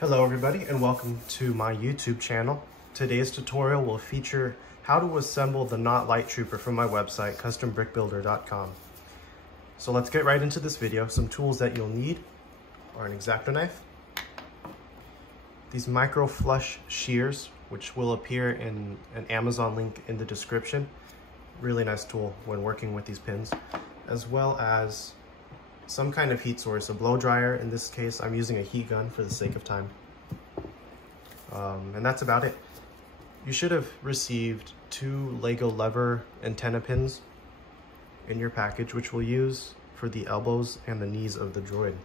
Hello everybody and welcome to my YouTube channel. Today's tutorial will feature how to assemble the Knot Light Trooper from my website, custombrickbuilder.com. So let's get right into this video. Some tools that you'll need are an X-Acto knife, these micro flush shears, which will appear in an Amazon link in the description. Really nice tool when working with these pins, as well as some kind of heat source, a blow dryer. In this case, I'm using a heat gun for the sake of time. And that's about it. You should have received 2 Lego lever antenna pins in your package, which we'll use for the elbows and the knees of the droid.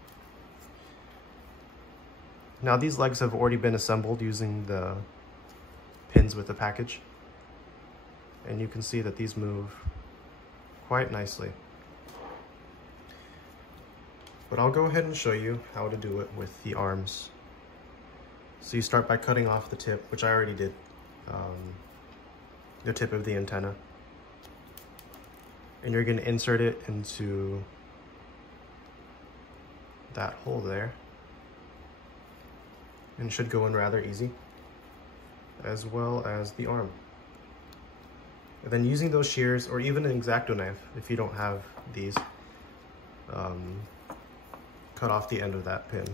Now these legs have already been assembled using the pins with the package. And you can see that these move quite nicely. But I'll go ahead and show you how to do it with the arms. So you start by cutting off the tip, which I already did, the tip of the antenna. And you're going to insert it into that hole there. And it should go in rather easy, as well as the arm. And then using those shears, or even an X-Acto knife, if you don't have these, cut off the end of that pin.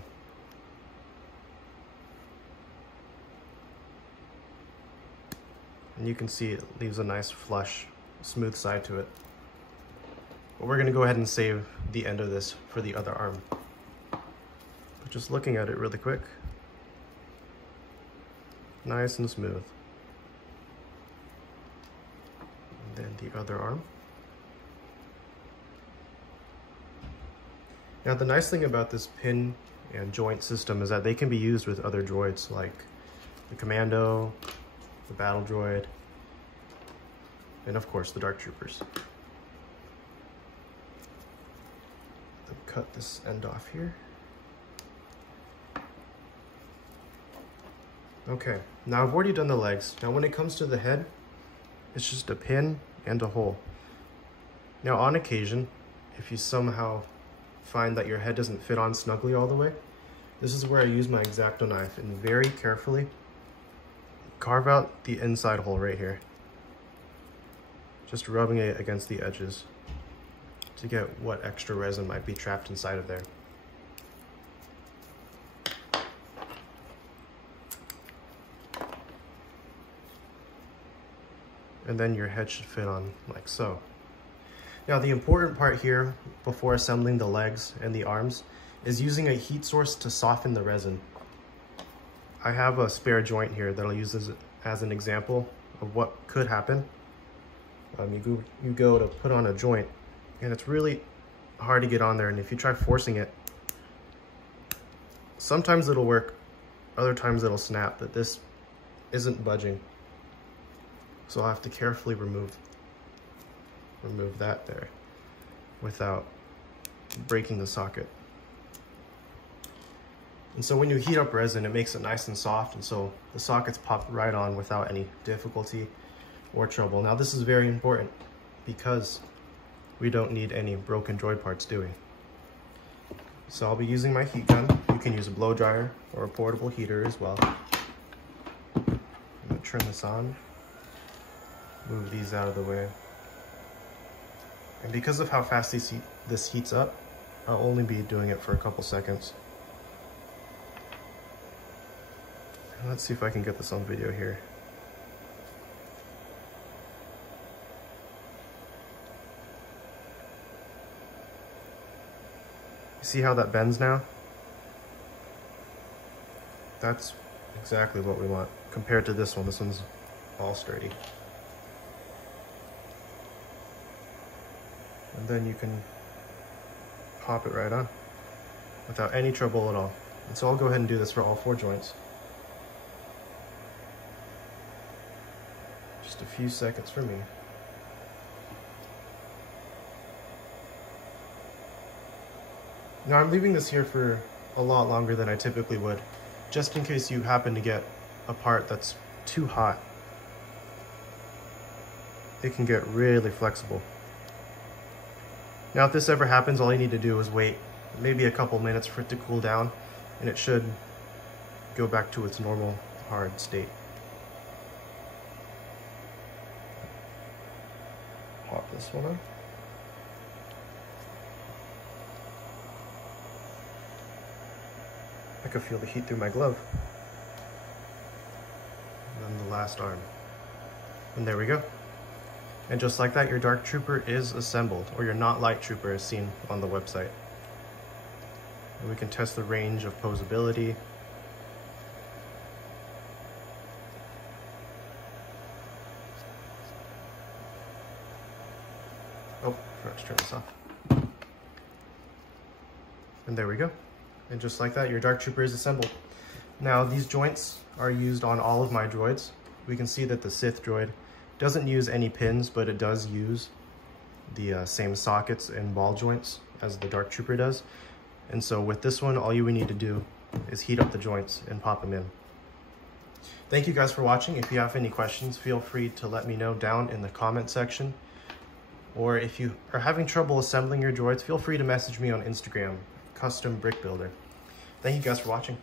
And you can see it leaves a nice flush, smooth side to it. But we're gonna go ahead and save the end of this for the other arm. But just looking at it really quick, nice and smooth. And then the other arm. Now the nice thing about this pin and joint system is that they can be used with other droids like the Commando, the Battle Droid, and of course the Dark Troopers. Then cut this end off here. Okay, now I've already done the legs. Now when it comes to the head, it's just a pin and a hole. Now on occasion, if you somehow find that your head doesn't fit on snugly all the way, this is where I use my X-Acto knife and very carefully carve out the inside hole right here, just rubbing it against the edges to get what extra resin might be trapped inside of there. And then your head should fit on like so. Now the important part here before assembling the legs and the arms is using a heat source to soften the resin. I have a spare joint here that I'll use as an example of what could happen. You go to put on a joint and it's really hard to get on there, and if you try forcing it, sometimes it'll work, other times it'll snap, but this isn't budging. So I'll have to carefully remove that there without breaking the socket. And so when you heat up resin, it makes it nice and soft, and so the sockets pop right on without any difficulty or trouble. Now this is very important because we don't need any broken droid parts, do we? So I'll be using my heat gun. You can use a blow dryer or a portable heater as well. I'm gonna turn this on, move these out of the way. And because of how fast this heats up, I'll only be doing it for a couple seconds. And let's see if I can get this on video here. You see how that bends now? That's exactly what we want compared to this one. This one's all sturdy. And then you can pop it right on without any trouble at all. And so I'll go ahead and do this for all 4 joints. Just a few seconds for me. Now I'm leaving this here for a lot longer than I typically would, just in case you happen to get a part that's too hot. It can get really flexible. Now if this ever happens, all you need to do is wait maybe a couple minutes for it to cool down, and it should go back to its normal hard state. Pop this one on. I could feel the heat through my glove. And then the last arm. And there we go. And just like that, your Dark Trooper is assembled, or your Not Light Trooper as seen on the website. And we can test the range of posability. Oh, forgot to turn this off. And there we go. And just like that, your Dark Trooper is assembled. Now, these joints are used on all of my droids. We can see that the Sith droid doesn't use any pins, but it does use the same sockets and ball joints as the Dark Trooper does. And so with this one, all you would need to do is heat up the joints and pop them in. Thank you guys for watching. If you have any questions, feel free to let me know down in the comment section. Or if you are having trouble assembling your droids, feel free to message me on Instagram, Custom Brick Builder. Thank you guys for watching.